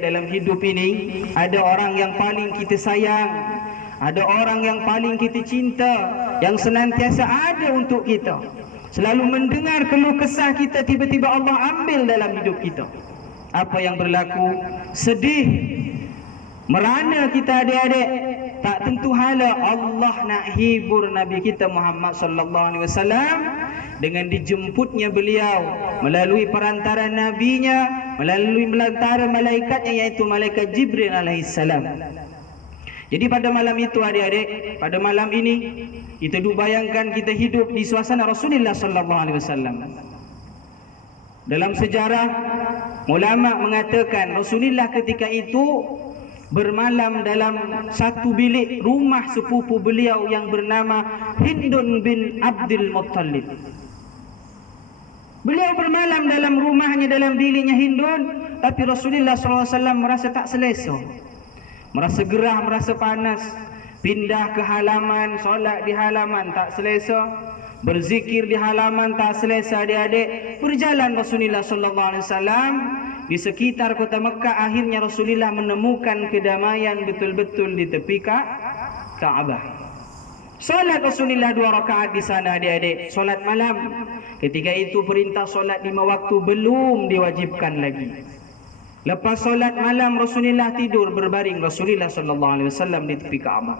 dalam hidup ini ada orang yang paling kita sayang, ada orang yang paling kita cinta, yang senantiasa ada untuk kita, selalu mendengar keluh kesah kita, tiba-tiba Allah ambil dalam hidup kita. Apa yang berlaku? Sedih, merana kita adik-adik. Tak tentu hala Allah nak hibur Nabi kita Muhammad sallallahu alaihi wasallam dengan dijemputnya beliau melalui perantaran nabinya, melalui perantara malaikatnya, iaitu malaikat Jibril alaihissalam. Jadi pada malam itu adik-adik, pada malam ini kita duk bayangkan kita hidup di suasana Rasulullah sallallahu alaihi wasallam. Dalam sejarah, ulama mengatakan Rasulullah ketika itu bermalam dalam satu bilik rumah sepupu beliau yang bernama Hindun bin Abdul Muttalib. Beliau bermalam dalam rumahnya, dalam biliknya Hindun, tapi Rasulullah SAW merasa tak selesa, merasa gerah, merasa panas. Pindah ke halaman, solat di halaman tak selesa, berzikir di halaman tak selesa adik-adik. Berjalan Rasulullah SAW di sekitar kota Mekah, akhirnya Rasulullah menemukan kedamaian betul-betul di tepi Kaabah. Solat Rasulullah 2 rakaat di sana adik-adik, solat malam. Ketika itu perintah solat 5 waktu belum diwajibkan lagi. Lepas solat malam Rasulullah tidur berbaring Rasulullah sallallahu alaihi wasallam di tepi Kaabah.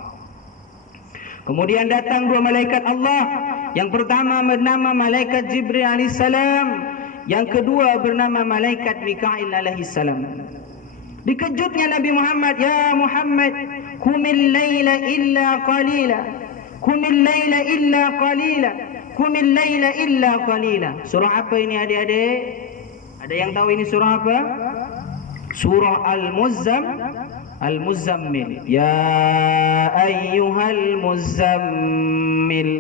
Kemudian datang 2 malaikat Allah. Yang pertama bernama malaikat Jibril alaihissalam, yang kedua bernama malaikat Mikail alaihissalam. Dikejutnya Nabi Muhammad, ya Muhammad, kumil laila illa qalila, kumil laila illa qalila, kumil laila illa qalila. Surah apa ini adik-adik? Ada yang tahu ini surah apa? Surah Al-Muzammil. Ya ayyuhal muzammil,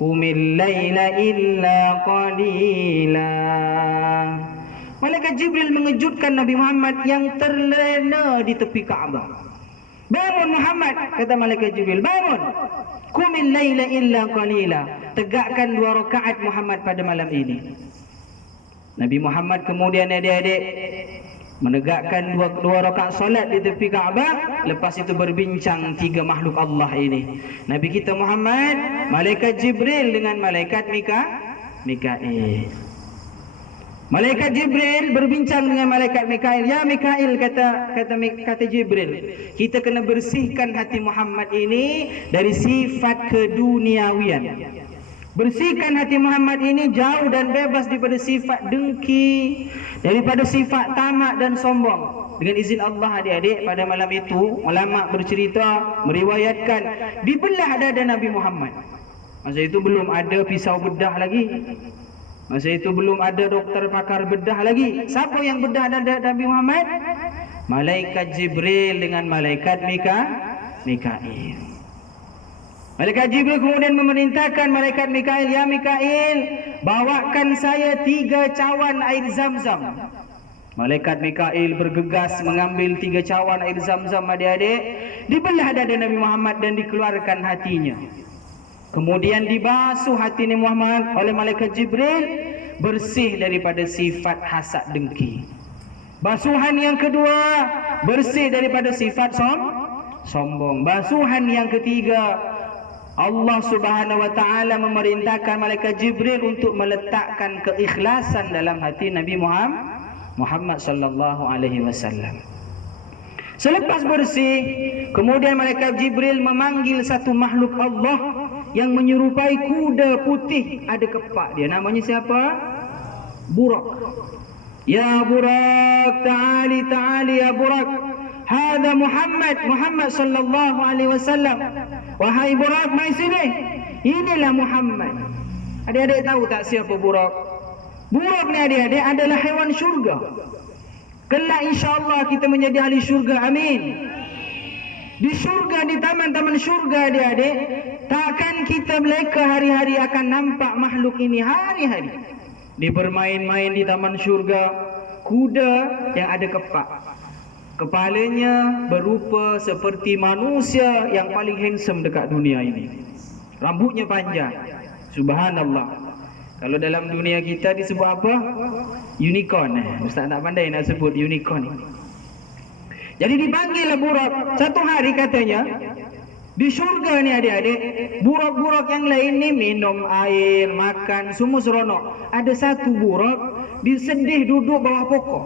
kumil laila illa qalila. Malaikat Jibril mengejutkan Nabi Muhammad yang terlena di tepi Kaabah. Bangun Muhammad, kata malaikat Jibril, bangun. Kumil laila illa qalila. Tegakkan 2 rakaat Muhammad pada malam ini. Nabi Muhammad kemudian adik-adik menegakkan 2 rakaat solat di tepi Kaabah. Lepas itu berbincang 3 makhluk Allah ini, Nabi kita Muhammad, malaikat Jibril dengan malaikat Mikail. Malaikat Jibril berbincang dengan malaikat Mikail. Ya Mikail, kata Jibril, kita kena bersihkan hati Muhammad ini dari sifat keduniawian. Bersihkan hati Muhammad ini jauh dan bebas daripada sifat dengki, daripada sifat tamak dan sombong. Dengan izin Allah adik-adik, pada malam itu ulama bercerita, meriwayatkan, dibelah dada Nabi Muhammad. Masa itu belum ada pisau bedah lagi. Masa itu belum ada doktor pakar bedah lagi. Siapa yang bedah dada Nabi Muhammad? Malaikat Jibril dengan malaikat Mikail. Malaikat Jibril kemudian memerintahkan malaikat Mikail, ya Mikail, bawakan saya 3 cawan air Zam-Zam. Malaikat Mikail bergegas mengambil 3 cawan air Zam-Zam adik-adik. Dibelah dada Nabi Muhammad dan dikeluarkan hatinya. Kemudian dibasuh hati Nabi Muhammad oleh malaikat Jibril, bersih daripada sifat hasad dengki. Basuhan yang kedua, bersih daripada sifat sombong. Basuhan yang ketiga, Allah Subhanahu wa taala memerintahkan malaikat Jibril untuk meletakkan keikhlasan dalam hati Nabi Muhammad sallallahu alaihi wasallam. Selepas bersih, kemudian malaikat Jibril memanggil satu makhluk Allah yang menyerupai kuda putih, ada kepak dia. Namanya siapa? Burak. Ya Burak, ta'ali ya Burak. Hada Muhammad sallallahu alaihi wasallam. Wahai Burak, mai sini. Inilah Muhammad. Adik-adik tahu tak siapa Burak? Burak ni adik-adik adalah haiwan syurga. Kelak insya-Allah kita menjadi ahli syurga, amin. Di syurga, di taman-taman syurga adik-adik, takkan kita mereka hari-hari akan nampak makhluk ini hari-hari. Dia bermain-main di taman syurga, kuda yang ada kepak. Kepalanya berupa seperti manusia yang paling handsome dekat dunia ini. Rambutnya panjang. Subhanallah. Kalau dalam dunia kita disebut apa? Unicorn. Ustaz tak pandai nak sebut unicorn ini. Jadi dipanggil buruk. Satu hari katanya, di syurga ni adik-adik, buruk-buruk yang lain ni minum air, makan, semua seronok. Ada satu buruk disedih duduk bawah pokok,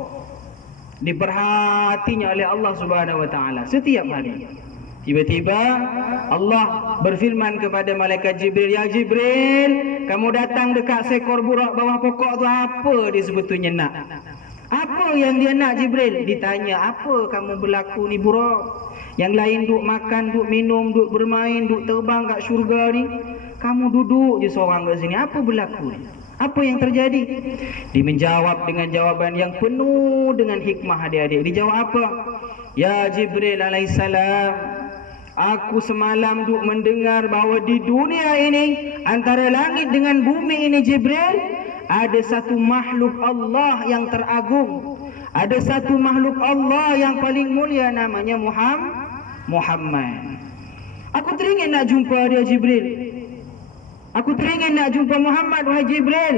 diperhatinya oleh Allah Subhanahu Wa Taala setiap hari. Tiba-tiba Allah berfirman kepada malaikat Jibril, "Ya Jibril, kamu datang dekat seekor buruk bawah pokok tu, apa dia sebetulnya nak? Apa yang dia nak, Jibril?" Ditanya, "Apa kamu berlaku ni buruk? Yang lain duk makan, duk minum, duk bermain, duk terbang kat syurga ni. Kamu duduk je seorang kat sini. Apa berlaku ni? Apa yang terjadi?" Dia menjawab dengan jawaban yang penuh dengan hikmah adik-adik. Dijawab apa? "Ya Jibril alaihissalam, aku semalam duk mendengar bahawa di dunia ini, antara langit dengan bumi ini Jibril, ada satu makhluk Allah yang teragung. Ada satu makhluk Allah yang paling mulia, namanya Muhammad. Aku teringin nak jumpa dia Jibril. Aku teringin nak jumpa Muhammad, wahai Jibril."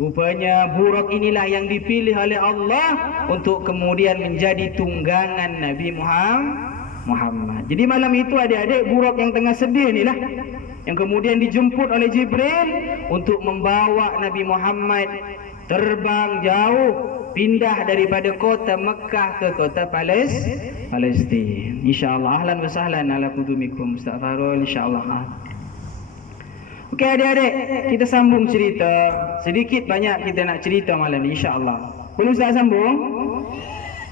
Rupanya buruk inilah yang dipilih oleh Allah untuk kemudian menjadi tunggangan Nabi Muhammad. Jadi malam itu adik-adik, buruk yang tengah sedih ni lah yang kemudian dijemput oleh Jibril untuk membawa Nabi Muhammad terbang jauh, pindah daripada kota Mekah ke kota Palestin. InsyaAllah. Ahlan wa sahlan ala kudumikum Ustaz Farul, insyaAllah. Okey adik-adik, kita sambung cerita. Sedikit banyak kita nak cerita malam ni, insyaAllah. Boleh Ustaz sambung?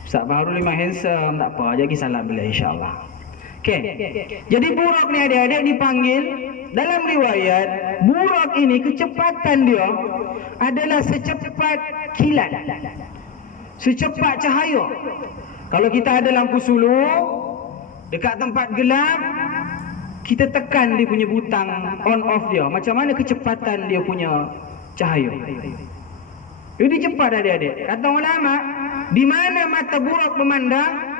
Ustaz Farul memang handsome, tak apa, jadi salam bila insyaAllah. Okey. Jadi buruk ni adik-adik dipanggil. Dalam riwayat, buruk ini kecepatan dia adalah secepat kilat, secepat cahaya. Kalau kita ada lampu suluh dekat tempat gelap, kita tekan dia punya butang on off dia, macam mana kecepatan dia punya cahaya. Jadi cepat adik-adik. Kata ulama, di mana mata buruk memandang,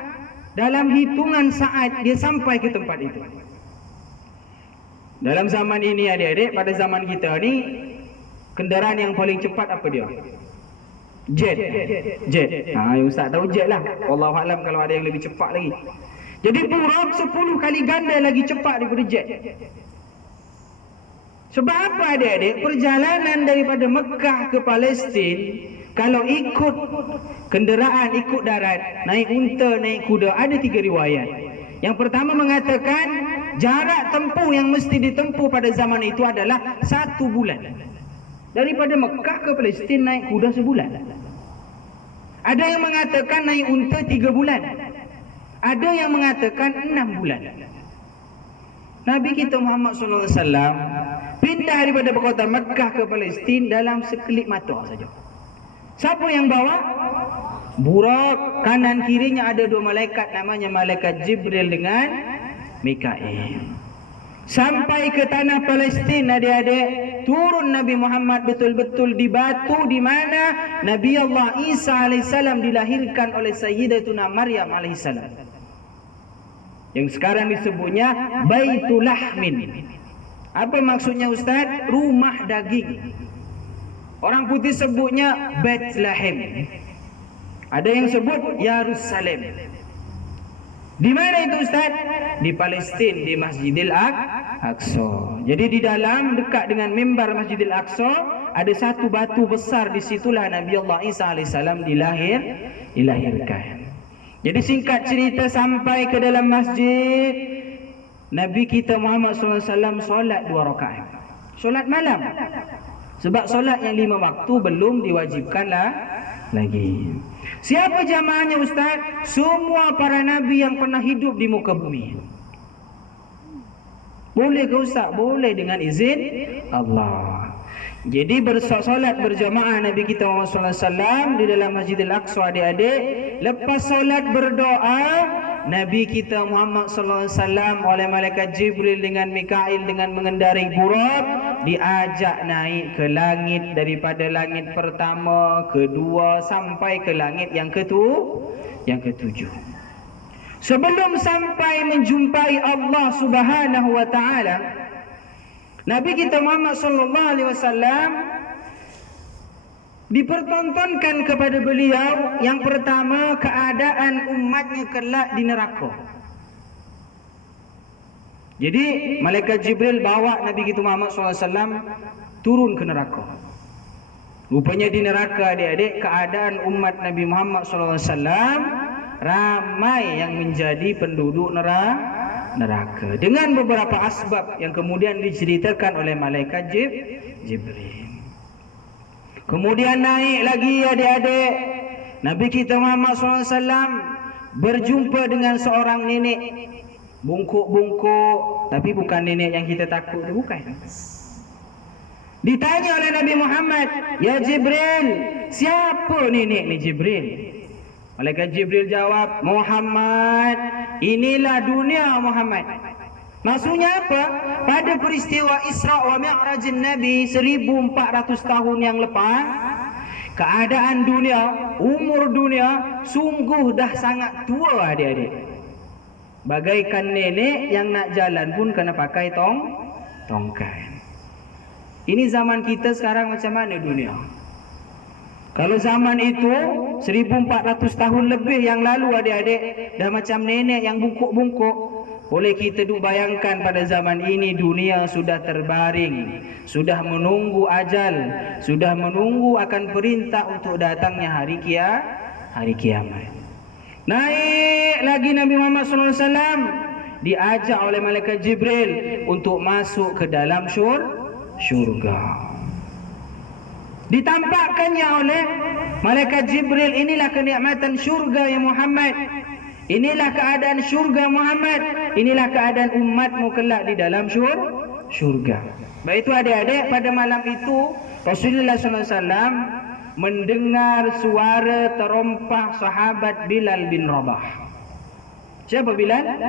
dalam hitungan saat dia sampai ke tempat itu. Dalam zaman ini adik-adik, pada zaman kita ni, kenderaan yang paling cepat apa dia? Jet. Ustaz tahu jet lah. Wallahualam kalau ada yang lebih cepat lagi. Jadi buruk 10 kali ganda lagi cepat daripada jet. Sebab apa adik-adik? Perjalanan daripada Mekah ke Palestin, kalau ikut kenderaan, ikut darat, naik unta, naik kuda, ada 3 riwayat. Yang pertama mengatakan jarak tempuh yang mesti ditempuh pada zaman itu adalah 1 bulan. Daripada Mekah ke Palestin naik kuda sebulan. Ada yang mengatakan naik unta 3 bulan. Ada yang mengatakan 6 bulan. Nabi kita Muhammad SAW pindah daripada kota Mekah ke Palestin dalam sekelip mata saja. Siapa yang bawa? Buruk. Kanan kirinya ada 2 malaikat, namanya malaikat Jibril dengan Mikail. Sampai ke tanah Palestin adik-adik, turun Nabi Muhammad betul-betul di batu di mana Nabi Allah Isa alaihissalam dilahirkan oleh Sayyidatuna Maryam alaihissalam, yang sekarang disebutnya Baitul Lahmin. Apa maksudnya Ustaz? Rumah daging. Orang putih sebutnya Bethlehem. Ada yang sebut Yerusalem. Di mana itu Ustaz? Di Palestin, di Masjidil Aqsa. Jadi di dalam, dekat dengan mimbar Masjidil Aqsa, ada satu batu besar. Di situlah Nabi Allah Isa alaihissalam dilahirkan. Jadi singkat cerita, sampai ke dalam masjid, Nabi kita Muhammad SAW solat 2 rakaat. Solat malam. Sebab solat yang 5 waktu belum diwajibkanlah lagi. Siapa jamaahnya Ustaz? Semua para nabi yang pernah hidup di muka bumi. Boleh ke Ustaz? Boleh dengan izin Allah. Jadi bersolat berjamaah Nabi kita Muhammad SAW di dalam Masjidil Aqsa adik-adik. Lepas solat berdoa, Nabi kita Muhammad SAW oleh malaikat Jibril dengan Mikail dengan mengendarai buruk diajak naik ke langit, daripada langit pertama, kedua sampai ke langit yang ketujuh. Sebelum sampai menjumpai Allah Subhanahu wa taala, Nabi kita Muhammad SAW Dipertontonkan kepada beliau yang pertama keadaan umatnya kelak di neraka. Jadi malaikat Jibril bawa Nabi kita Muhammad SAW turun ke neraka. Rupanya di neraka adik-adik keadaan umat Nabi Muhammad SAW ramai yang menjadi penduduk neraka dengan beberapa asbab yang kemudian diceritakan oleh malaikat Jibril. Kemudian naik lagi adik-adik, Nabi kita Muhammad SAW berjumpa dengan seorang nenek bungkuk-bungkuk, tapi bukan nenek yang kita takut, bukan. Ditanya oleh Nabi Muhammad, "Ya Jibril, siapa nenek ni Jibril?" Malaikat Jibril jawab, "Muhammad, inilah dunia Muhammad." Maksudnya apa? Pada peristiwa Isra wa Mi'raj Nabi 1400 tahun yang lepas, keadaan dunia, umur dunia sungguh dah sangat tua adik-adik. Bagaikan nenek yang nak jalan pun kena pakai tongkat. Ini zaman kita sekarang macam mana dunia? Kalau zaman itu 1400 tahun lebih yang lalu adik-adik dah macam nenek yang bungkuk-bungkuk. Boleh kita bayangkan pada zaman ini dunia sudah terbaring, sudah menunggu ajal, sudah menunggu akan perintah untuk datangnya hari kiamat. Naik lagi Nabi Muhammad SAW diajak oleh malaikat Jibril untuk masuk ke dalam syurga. Ditampakkannya oleh malaikat Jibril, inilah kenikmatan syurga ya Muhammad. Inilah keadaan syurga Muhammad. Inilah keadaan umatmu kelak di dalam syurga. Baik itu adik-adik, pada malam itu Rasulullah SAW mendengar suara terompah sahabat Bilal bin Rabah. Siapa Bilal?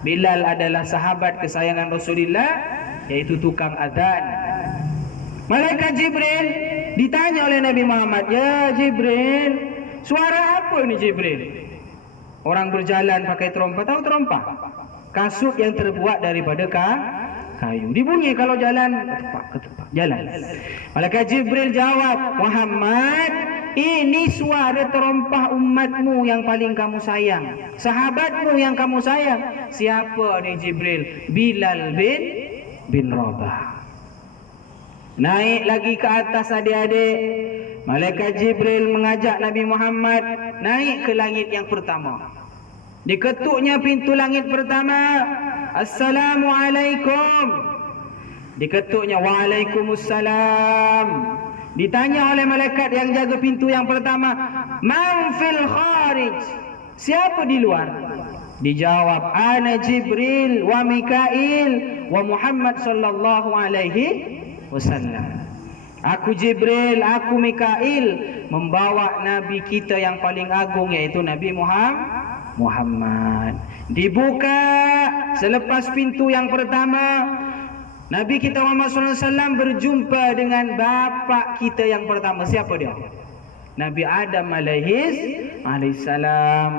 Bilal adalah sahabat kesayangan Rasulullah, yaitu tukang azan. Malaikat Jibril ditanya oleh Nabi Muhammad, "Ya Jibril, suara apa ni Jibril?" Orang berjalan pakai terompah, tahu terompah? Kasut yang terbuat daripada kayu. Dibunyi kalau jalan, ketepak, jalan. Malaikat Jibril jawab, "Muhammad, ini suara terompah umatmu yang paling kamu sayang, sahabatmu yang kamu sayang." Siapa ni Jibril? Bilal bin Rabah. Naik lagi ke atas adik-adik, malaikat Jibril mengajak Nabi Muhammad naik ke langit yang pertama. Diketuknya pintu langit pertama, "Assalamualaikum." Diketuknya, "Waalaikumsalam." Ditanya oleh malaikat yang jaga pintu yang pertama, "Man fil kharij?" Siapa di luar? Dijawab, "Ana Jibril wa Mikail wa Muhammad sallallahu alaihi wasallam." Aku Jibril, aku Mikail, membawa Nabi kita yang paling agung, yaitu Nabi Muhammad. Dibuka selepas pintu yang pertama, Nabi kita Muhammad SAW berjumpa dengan bapa kita yang pertama. Siapa dia? Nabi Adam alaihissalam.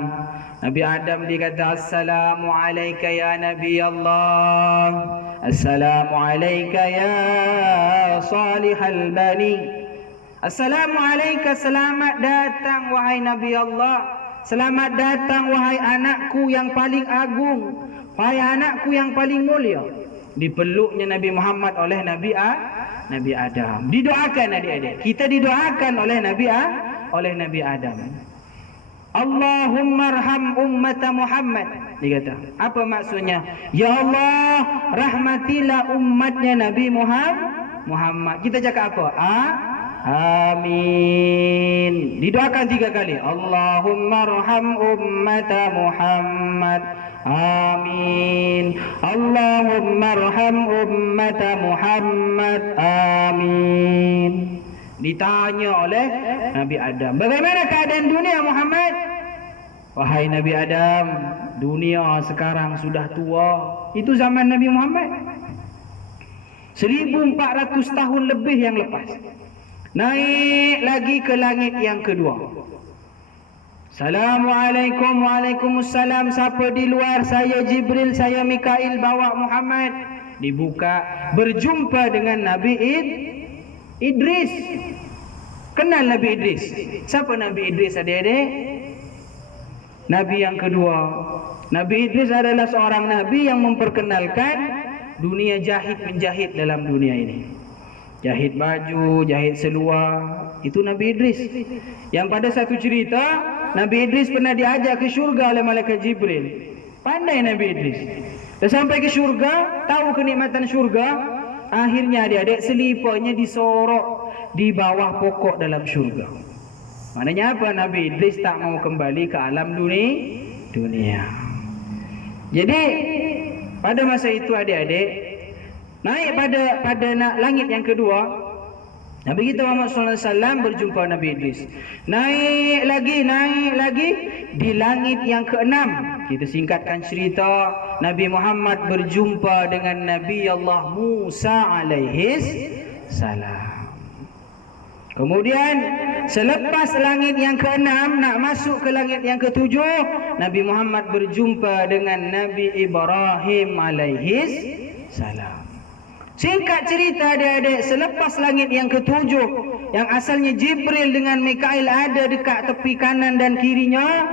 Nabi Adam dikata, "Assalamu alayka ya Nabi Allah. Assalamu alayka ya salihal bani." Assalamu alayka, selamat datang wahai Nabi Allah. Selamat datang wahai anakku yang paling agung, wahai anakku yang paling mulia. Dipeluknya Nabi Muhammad oleh Nabi Adam. Didoakan adik-adik. Kita didoakan oleh Nabi Adam. Allahumma arham ummata Muhammad. Dia kata, apa maksudnya? Ya Allah, rahmatilah umatnya Nabi Muhammad. Kita cakap apa? Amin. Didoakan 3 kali. Allahumma arham ummata Muhammad. Amin. Allahumma arham ummata Muhammad. Amin. Ditanya oleh Nabi Adam, bagaimana keadaan dunia Muhammad? Wahai Nabi Adam, dunia sekarang sudah tua. Itu zaman Nabi Muhammad 1400 tahun lebih yang lepas. Naik lagi ke langit yang kedua. Assalamualaikum. Waalaikumsalam. Siapa di luar? Saya Jibril, saya Mikail, bawa Muhammad. Dibuka, berjumpa dengan Nabi Idris. Kenal Nabi Idris. Siapa Nabi Idris adik-adik? Nabi yang kedua. Nabi Idris adalah seorang Nabi yang memperkenalkan dunia jahit menjahit dalam dunia ini. Jahit baju, jahit seluar. Itu Nabi Idris. Yang pada satu cerita, Nabi Idris pernah diajak ke syurga oleh malaikat Jibril. Pandai Nabi Idris. Dah sampai ke syurga, tahu kenikmatan syurga. Akhirnya adik-adik seliparnya disorok di bawah pokok dalam syurga. Maknanya apa? Nabi Idris tak mau kembali ke alam dunia. Jadi pada masa itu adik-adik naik pada langit yang kedua, Nabi kita Muhammad SAW berjumpa Nabi Idris. Naik lagi di langit yang keenam. Kita singkatkan cerita, Nabi Muhammad berjumpa dengan Nabi Allah Musa alaihis salam. Kemudian selepas langit yang keenam nak masuk ke langit yang ketujuh, Nabi Muhammad berjumpa dengan Nabi Ibrahim alaihis salam. Singkat cerita adik-adik, selepas langit yang ketujuh, yang asalnya Jibril dengan Mikail ada dekat tepi kanan dan kirinya,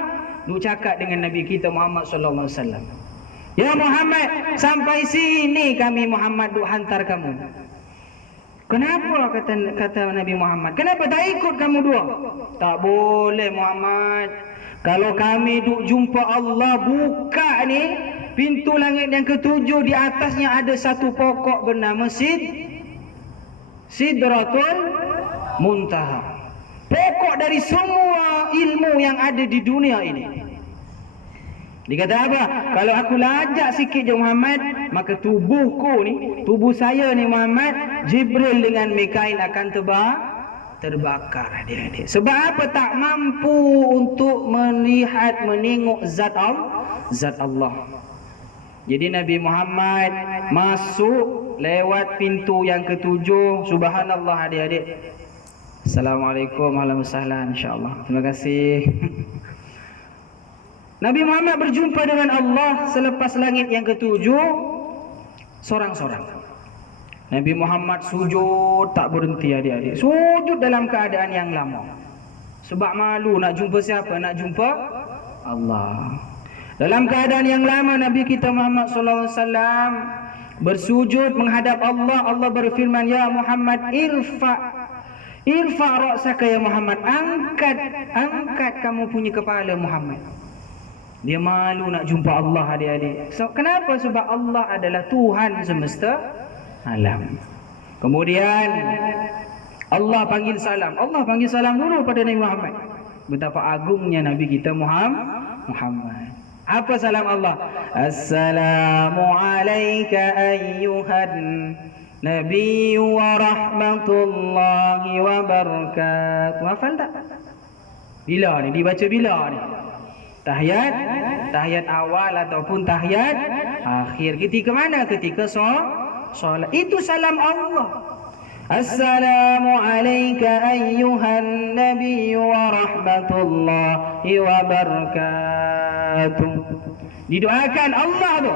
duk cakap dengan Nabi kita Muhammad sallallahu alaihi wasallam. Ya Muhammad, sampai sini kami Muhammad duk hantar kamu. Kenapa kata Nabi Muhammad? Kenapa tak ikut kamu dua? Tak boleh Muhammad. Kalau kami duk jumpa Allah buka ni pintu langit yang ketujuh, di atasnya ada satu pokok bernama Sidratul Muntaha. Pokok dari semua ilmu yang ada di dunia ini. Dia kata apa? Kalau aku lajak sikit je Muhammad, maka tubuhku ni, tubuh saya ni Muhammad, Jibril dengan Mikail akan terbakar adik-adik. Sebab apa? Tak mampu untuk melihat, menengok zat Allah. Jadi Nabi Muhammad masuk lewat pintu yang ketujuh. Subhanallah adik-adik. Assalamualaikum warahmatullahi wabarakatuh, insyaAllah. Terima kasih. Nabi Muhammad berjumpa dengan Allah selepas langit yang ketujuh, sorang-sorang. Nabi Muhammad sujud tak berhenti adik-adik. Sujud dalam keadaan yang lama. Sebab malu nak jumpa siapa? Nak jumpa Allah. Dalam keadaan yang lama Nabi kita Muhammad SAW bersujud menghadap Allah. Allah berfirman, ya Muhammad irfa ra'saka ya Muhammad, angkat kamu punya kepala Muhammad. Dia malu nak jumpa Allah adik-adik. Kenapa? Sebab Allah adalah Tuhan semesta alam. Kemudian Allah panggil salam. Allah panggil salam dulu pada Nabi Muhammad. Betapa agungnya Nabi kita Muhammad. Apa salam Allah? Assalamu alayka ayyuhan Nabi wa rahmatullahi wa barakatuh. Hafal tak? Bila ni? Dibaca bila ni? Tahiyat awal ataupun tahiyat akhir. Ketika mana? Ketika solat. Itu salam Allah. Assalamu alayka ayyuhan Nabi wa rahmatullahi wa barakatuh. Didoakan Allah tu.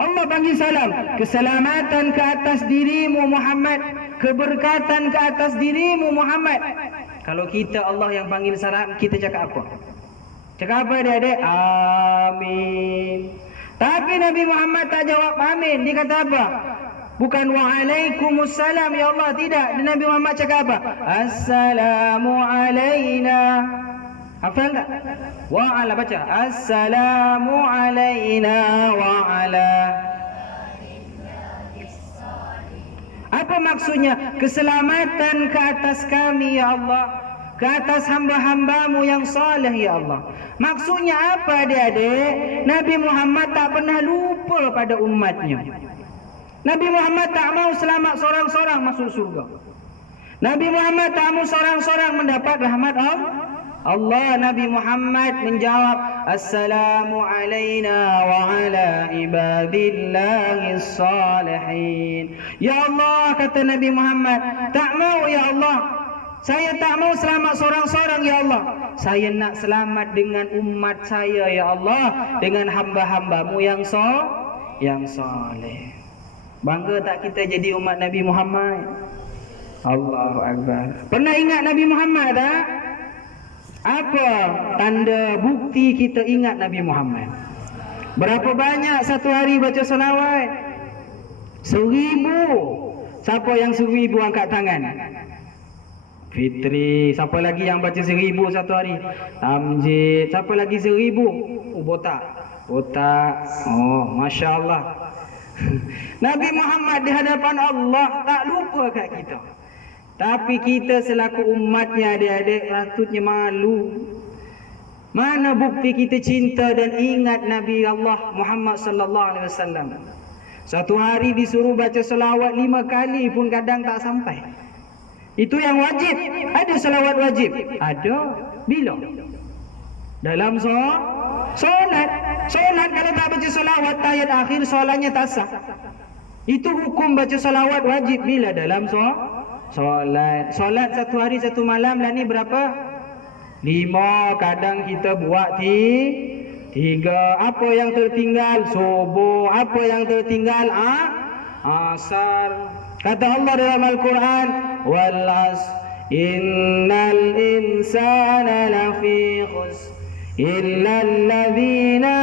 Allah panggil salam. Keselamatan ke atas dirimu Muhammad. Keberkatan ke atas dirimu Muhammad. Kalau kita Allah yang panggil salam, kita cakap apa? Cakap apa adik-adik? Amin. Tapi Nabi Muhammad tak jawab amin. Dia kata apa? Bukan wa'alaikumussalam ya Allah. Tidak. Nabi Muhammad cakap apa? Assalamu alayna. Hafal tak? Wa'ala baca. Assalamu alayna wa'ala. Apa maksudnya? Keselamatan ke atas kami ya Allah, ke atas hamba-hambamu yang saleh ya Allah. Maksudnya apa adik-adik? Nabi Muhammad tak pernah lupa pada umatnya. Nabi Muhammad tak mau selamat seorang-seorang masuk surga. Nabi Muhammad tak mau seorang-seorang mendapat rahmat Allah. Nabi Muhammad menjawab, Assalamu alayna wa ala ibadillahis salihin. Ya Allah, kata Nabi Muhammad, tak mau ya Allah. Saya tak mau selamat seorang-seorang ya Allah. Saya nak selamat dengan umat saya ya Allah, dengan hamba-hambamu yang saleh. Bangga tak kita jadi umat Nabi Muhammad? Allahu Akbar. Pernah ingat Nabi Muhammad tak? Apa tanda bukti kita ingat Nabi Muhammad? Berapa banyak satu hari baca selawat? 1000. Siapa yang 1000 angkat tangan? Fitri. Siapa lagi yang baca 1000 satu hari? Tamjid. Siapa lagi 1000? Oh, botak. Botak. Oh, Masya Allah. Nabi Muhammad di hadapan Allah tak lupa kat kita. Tapi kita selaku umatnya, adik-adik, patutnya malu. Mana bukti kita cinta dan ingat Nabi Allah Muhammad sallallahu alaihi wasallam? Satu hari disuruh baca selawat 5 kali pun kadang tak sampai. Itu yang wajib. Ada selawat wajib? Ada. Bila? Dalam solat. Solat kalau tak baca selawat tahiyat akhir, solatnya tak sah. Itu hukum baca selawat wajib bila dalam solat. Solat satu hari satu malam lah ni berapa? 5. Kadang kita buat 3. Apa yang tertinggal? Subuh. Apa yang tertinggal? Asar. Kata Allah dalam Al-Quran, wal asr innal insana lafi khusr illa alladhina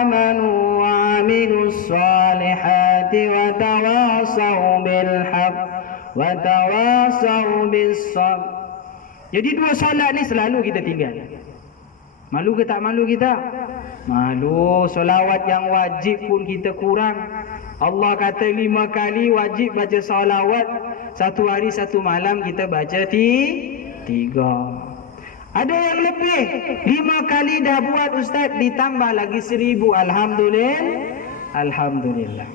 amanu wa amilus salihati wa tawasaw bil haqq wa tawasaw bis sabr. Jadi 2 solat ni selalu kita tinggal. Malu ke tak malu kita? Malu. Solawat yang wajib pun kita kurang. Allah kata 5 kali wajib baca solawat. Satu hari satu malam kita baca 3. Ada yang lebih. 5 kali dah buat ustaz, ditambah lagi 1000. Alhamdulillah.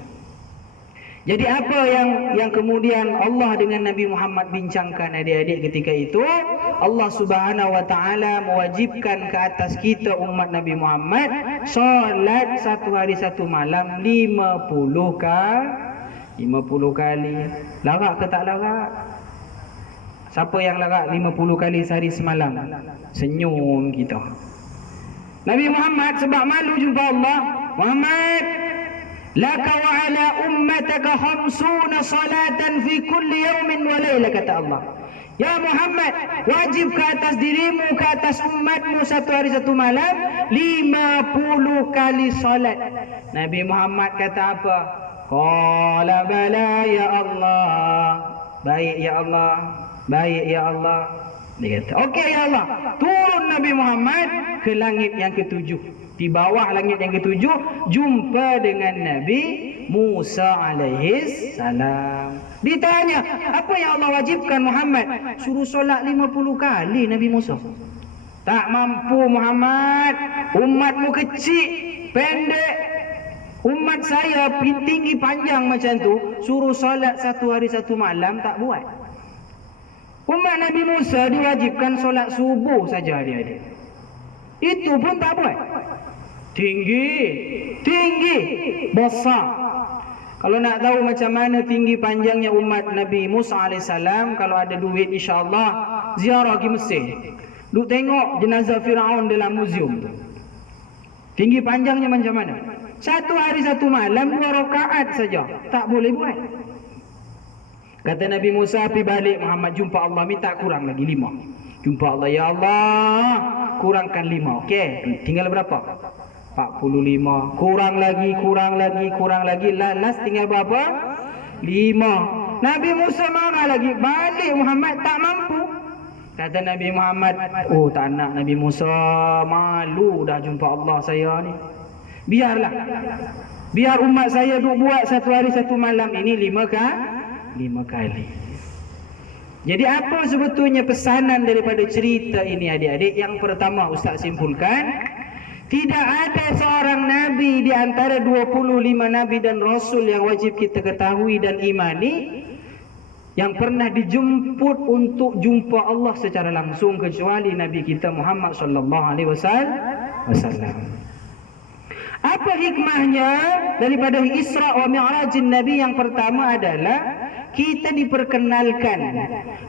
Jadi apa yang kemudian Allah dengan Nabi Muhammad bincangkan adik-adik ketika itu? Allah Subhanahu wa taala mewajibkan ke atas kita umat Nabi Muhammad solat satu hari satu malam 50 kali. Larak ke tak larak? Siapa yang larak 50 kali sehari semalam? Senyum kita. Nabi Muhammad sebab malu jumpa Allah, Muhammad, laka wa ala ummataka 50 salatan fi kulli yawmin wa layla, kata Allah. Ya Muhammad, wajib ke atas dirimu, ke atas umatmu satu hari satu malam 50 kali salat. Nabi Muhammad kata apa? Qala bala ya Allah. Baik ya Allah. Baik ya Allah. Dia kata, okey ya Allah. Turun Nabi Muhammad ke langit yang ketujuh. Di bawah langit yang ketujuh jumpa dengan Nabi Musa alaihi salam. Ditanya, apa yang Allah wajibkan Muhammad? Suruh solat 50 kali Nabi Musa. Tak mampu Muhammad. Umatmu kecil, pendek. Umat saya tinggi panjang macam tu, suruh solat satu hari satu malam tak buat. Umat Nabi Musa diwajibkan solat subuh saja adik-adik. Itu pun tak buat. Tinggi, besar. Kalau nak tahu macam mana tinggi panjangnya umat Nabi Musa AS, kalau ada duit insya-Allah ziarah pergi Mesir. Duk tengok jenazah Firaun dalam muzium tu. Tinggi panjangnya macam mana? Satu hari satu malam 2 rakaat saja. Tak boleh buat. Kata Nabi Musa, pergi balik Muhammad jumpa Allah, minta kurang lagi 5. Jumpa Allah, ya Allah, kurangkan 5. Okey, tinggal berapa? 45. Kurang lagi. Last tinggal berapa? 5. Nabi Musa marah lagi. Balik Muhammad, tak mampu. Kata Nabi Muhammad, oh tak nak Nabi Musa, malu dah jumpa Allah saya ni. Biarlah. Biar umat saya duk buat satu hari satu malam ini 5 kali. Jadi apa sebetulnya pesanan daripada cerita ini adik-adik? Yang pertama Ustaz simpulkan, tidak ada seorang Nabi di antara 25 Nabi dan Rasul yang wajib kita ketahui dan imani yang pernah dijemput untuk jumpa Allah secara langsung kecuali Nabi kita Muhammad sallallahu alaihi wasallam. Apa hikmahnya daripada Isra wa Mi'rajin Nabi? Yang pertama adalah kita diperkenalkan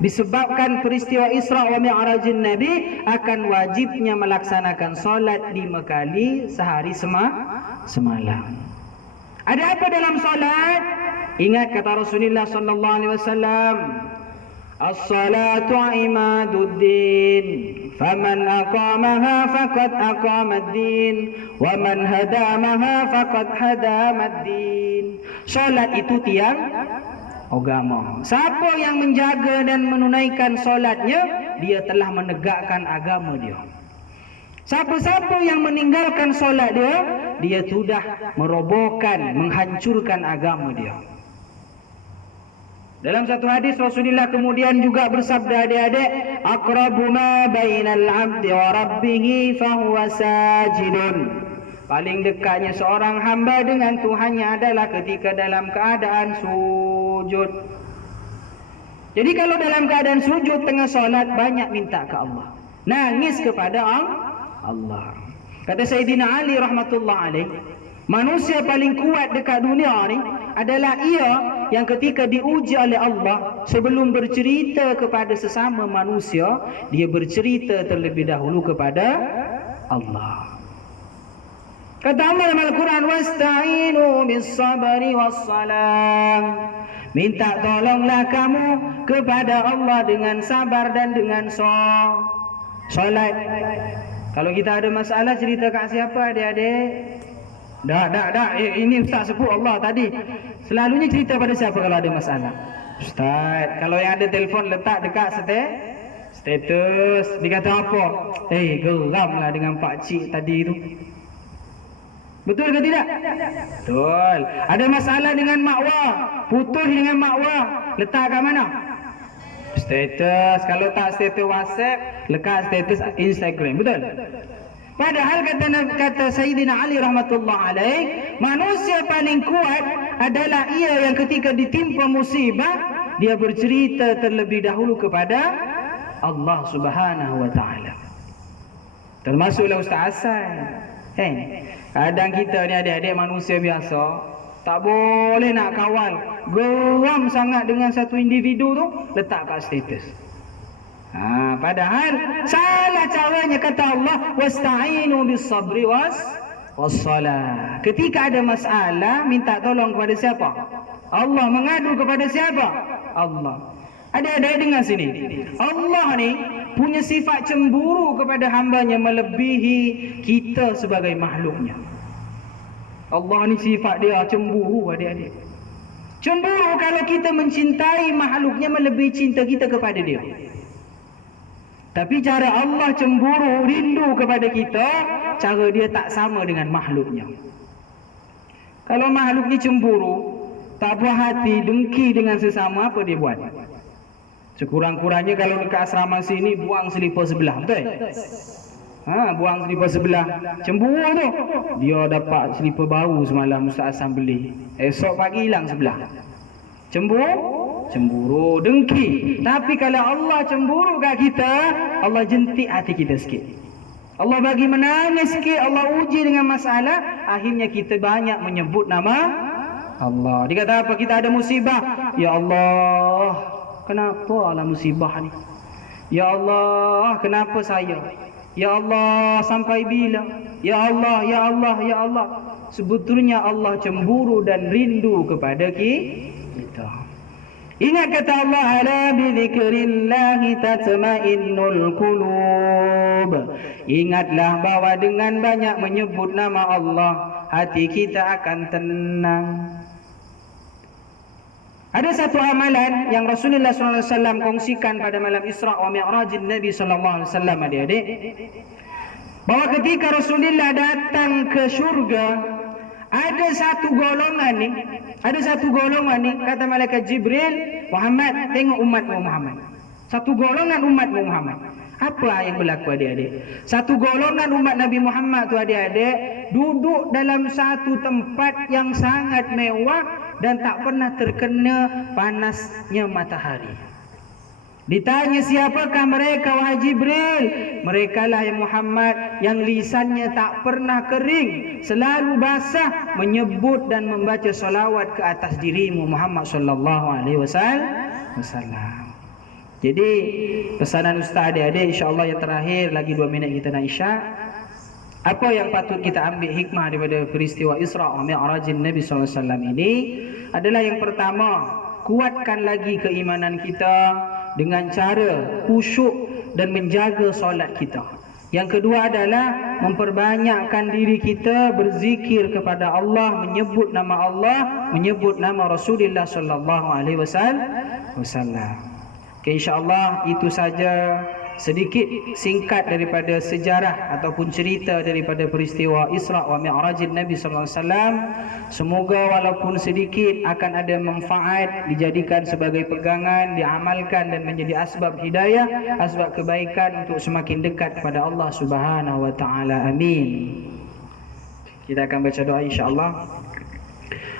disebabkan peristiwa Isra wa Mi'rajin Nabi akan wajibnya melaksanakan solat 5 kali sehari semalam. Ada apa dalam solat? Ingat kata Rasulullah sallallahu alaihi wasallam, As-salatu imaduddin, faman aqamaha faqad aqamad-din, wa man hadamaha faqad hadamad-din. Solat itu tiang agama. Siapa yang menjaga dan menunaikan solatnya, dia telah menegakkan agama dia. Siapa-siapa yang meninggalkan solat dia, dia sudah merobohkan, menghancurkan agama dia. Dalam satu hadis Rasulullah kemudian juga bersabda, adik-adik, aqrabu ma bainal 'abdi wa rabbih fa huwa sajidun. Paling dekatnya seorang hamba dengan Tuhannya adalah ketika dalam keadaan sujud. Jadi kalau dalam keadaan sujud tengah solat, banyak minta ke Allah, nangis kepada Allah. Kata Sayyidina Ali rahmatullah alaih, manusia paling kuat dekat dunia ni adalah ia yang ketika diuji oleh Allah, sebelum bercerita kepada sesama manusia, dia bercerita terlebih dahulu kepada Allah. Kata Allah dalam Al-Quran, wasta'inu bis-sabri was-salam. Minta tolonglah kamu kepada Allah dengan sabar dan dengan solat. Kalau kita ada masalah, cerita kat siapa, adik-adik? Dah. Ini Ustaz sebut Allah tadi. Selalunya cerita pada siapa kalau ada masalah? Ustaz. Kalau yang ada telefon letak dekat status. Dia kata apa? Geramlah dengan pak cik tadi tu. Betul ke tidak? Betul. Ada masalah dengan mak wah, putus dengan mak wah, letak kat mana? Status. Kalau tak status WhatsApp, letak status Instagram. Betul? Padahal kata Sayyidina Ali rahmatullah alaih, manusia paling kuat adalah ia yang ketika ditimpa musibah, dia bercerita terlebih dahulu kepada Allah subhanahu wa ta'ala. Termasuklah Ustaz Hasan. Kadang kita ni adik-adik manusia biasa, tak boleh nak kawal, geram sangat dengan satu individu tu, letak kat status. Padahal salah caranya. Kata Allah, wasta'inu bis-sabri was-salah. Ketika ada masalah, minta tolong kepada siapa? Allah. Mengadu kepada siapa? Allah. Adik-adik dengar sini, Allah ni punya sifat cemburu kepada hambanya melebihi kita sebagai makhluknya. Allah ni sifat dia cemburu, adik-adik. Cemburu kalau kita mencintai makhluknya melebihi cinta kita kepada dia. Tapi cara Allah cemburu, rindu kepada kita, cara dia tak sama dengan makhluknya. Kalau makhluk ni cemburu, tak puas hati, dengki dengan sesama, apa dia buat? Sekurang-kurangnya kalau dekat asrama sini, buang selipar sebelah, betul? Buang selipar sebelah. Cemburu tu. Dia dapat selipar baru semalam Ustaz Hasan beli. Esok pagi hilang sebelah. Cemburu, dengki. Tapi kalau Allah cemburu kat kita, Allah jentik hati kita sikit. Allah bagi menangis sikit, Allah uji dengan masalah, akhirnya kita banyak menyebut nama Allah. Dia kata apa? Kita ada musibah, ya Allah, kenapa lah musibah ni? Ya Allah, kenapa saya? Ya Allah, sampai bila? Ya Allah, ya Allah, ya Allah. Sebetulnya Allah cemburu dan rindu kepada kita. Ingat kata Allah, ala bidzikrillahi tatma'innul qulub. Ingatlah bahwa dengan banyak menyebut nama Allah, hati kita akan tenang. Ada satu amalan yang Rasulullah SAW kongsikan pada malam Isra' wa Mi'rajin Nabi SAW, adik-adik, bahawa ketika Rasulullah datang ke syurga, ada satu golongan ni, kata malaikat Jibril, Muhammad, tengok umatmu Muhammad. Satu golongan umatmu Muhammad. Apa yang berlaku, adik-adik? Satu golongan umat Nabi Muhammad tu, adik-adik, duduk dalam satu tempat yang sangat mewah dan tak pernah terkena panasnya matahari. Ditanya, siapakah mereka wahai Jibril? Merekalah ya Muhammad yang lisannya tak pernah kering, selalu basah menyebut dan membaca salawat ke atas dirimu Muhammad sallallahu alaihi wasallam. Jadi pesanan Ustaz, adik-adik, insya-Allah yang terakhir, lagi 2 minit kita nak isyak. Apa yang patut kita ambil hikmah daripada peristiwa Isra' wa Mi'rajin Nabi SAW ini adalah yang pertama, kuatkan lagi keimanan kita, dengan cara khusyuk dan menjaga solat kita. Yang kedua adalah memperbanyakkan diri kita berzikir kepada Allah, menyebut nama Allah, menyebut nama Rasulullah sallallahu alaihi wasallam. Okay, insya-Allah itu saja sedikit singkat daripada sejarah ataupun cerita daripada peristiwa Isra wa Mi'rajin Nabi sallallahu alaihi wasallam. Semoga walaupun sedikit akan ada manfaat, dijadikan sebagai pegangan, diamalkan dan menjadi asbab hidayah, asbab kebaikan untuk semakin dekat kepada Allah Subhanahu wa taala. Amin. Kita akan baca doa insya-Allah.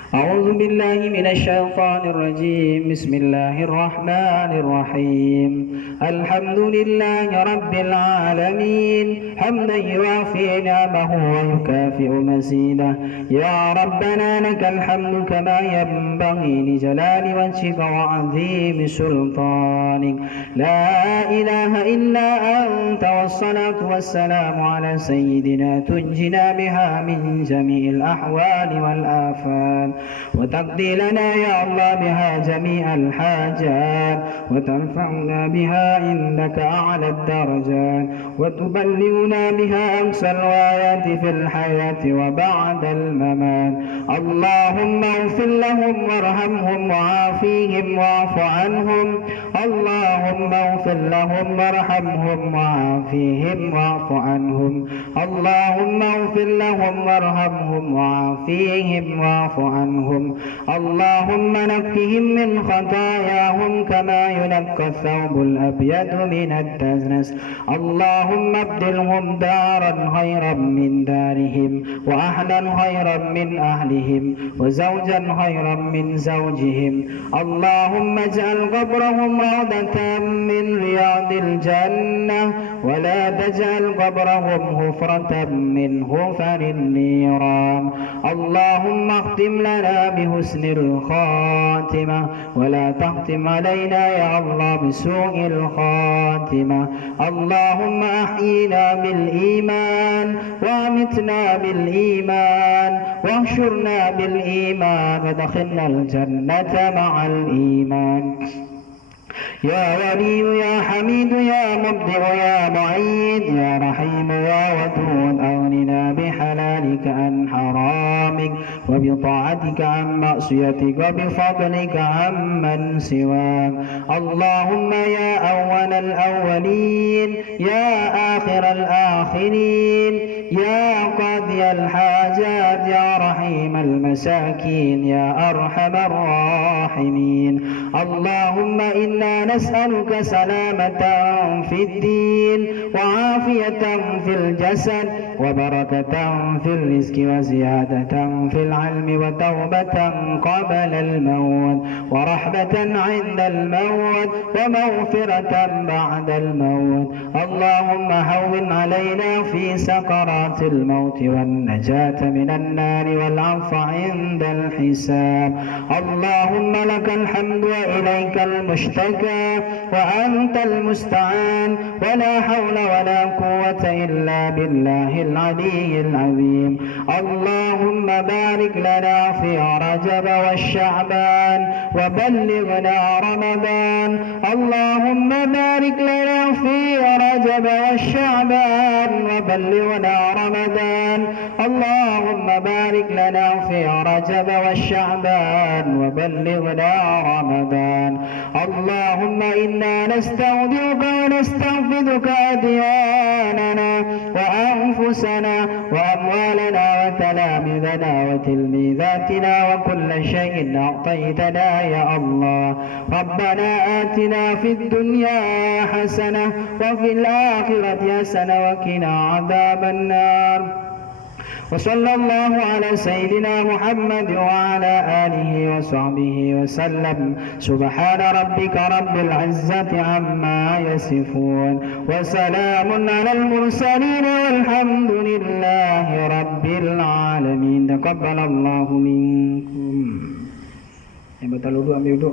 أعوذ بالله من الشيطان الرجيم بسم الله الرحمن الرحيم الحمد لله رب العالمين حمدا يوافي نعمه ويكافئ مزيده يا ربنا لك الحمد كما ينبغي لجلال وجهك وعظيم سلطانك لا إله إلا أنت والصلاة والسلام على سيدنا تنجنا بها من جميع الأحوال والآفات وتقضي لنا يا الله بها جميع الحاجات وتنفعنا بها عندك أعلى الدرجات وتبلغنا بها أقصى الغايات في الحياة وبعد الممات اللهم اغفر لهم وارحمهم وعافيهم واعف عنهم اللهم اغفر لهم وارحمهم وعافيهم واعف عنهم اللهم اغفر لهم وارحمهم وعافيهم واعف عنهم اللهم نقهم من خطاياهم كما ينقى الثوب الأبيض من الدنس اللهم ابدلهم دارا خيرا من دارهم وأهلا خيرا من أهلهم وزوجا خيرا من زوجهم اللهم اجعل قبرهم روضة من رياض الجنة ولا تجعل قبرهم حفرة من حفر النيران اللهم اختم لنا بحسن الخاتمة ولا تختم علينا يا الله بسوء الخاتمة اللهم أحينا بالإيمان وأمتنا بالإيمان واحشرنا بالإيمان ودخلنا الجنة مع الإيمان يا ولي يا حميد يا مبدع يا معيد يا رحيم يا ودود أغننا بحلالك عن حرامك وبطاعتك عن معصيتك وبفضلك عمن سواك اللهم يا أول الأولين يا آخر الآخرين يا قاضي الحاجات يا رحيم المساكين يا أرحم الراحمين اللهم إنا نسألك سلامة في الدين وعافية في الجسد وبركة في الرزق وزيادة في العلم وتوبة قبل الموت ورحمة عند الموت ومغفرة بعد الموت اللهم هون علينا في سكرات الموت والنجاة من النار والعفو عند الحساب اللهم لك الحمد وإليك المشتكى وأنت المستعان ولا حول ولا قوة إلا بالله العلي العظيم اللهم بارك لنا في رجب والشعبان وبلغنا رمضان اللهم بارك لنا في رجب والشعبان وبلغنا رمضان اللهم بارك لنا في رجب والشعبان وبلغنا رمضان اللهم إنا نستودعك ونستغفرك أدياننا وأنفسنا وأموالنا وتلامذنا وتلميذاتنا وكل شيء أعطيتنا يا الله ربنا آتنا في الدنيا حسنة وفي الآخرة حسنة وقنا عذاب النار وصلى الله على سيدنا محمد وعلى آله وصحبه وسلم سبحان ربك رب العزة عما يصفون وسلام على المرسلين والحمد لله رب العالمين تقبل الله منكم. Yang batal wudu ambil wudu.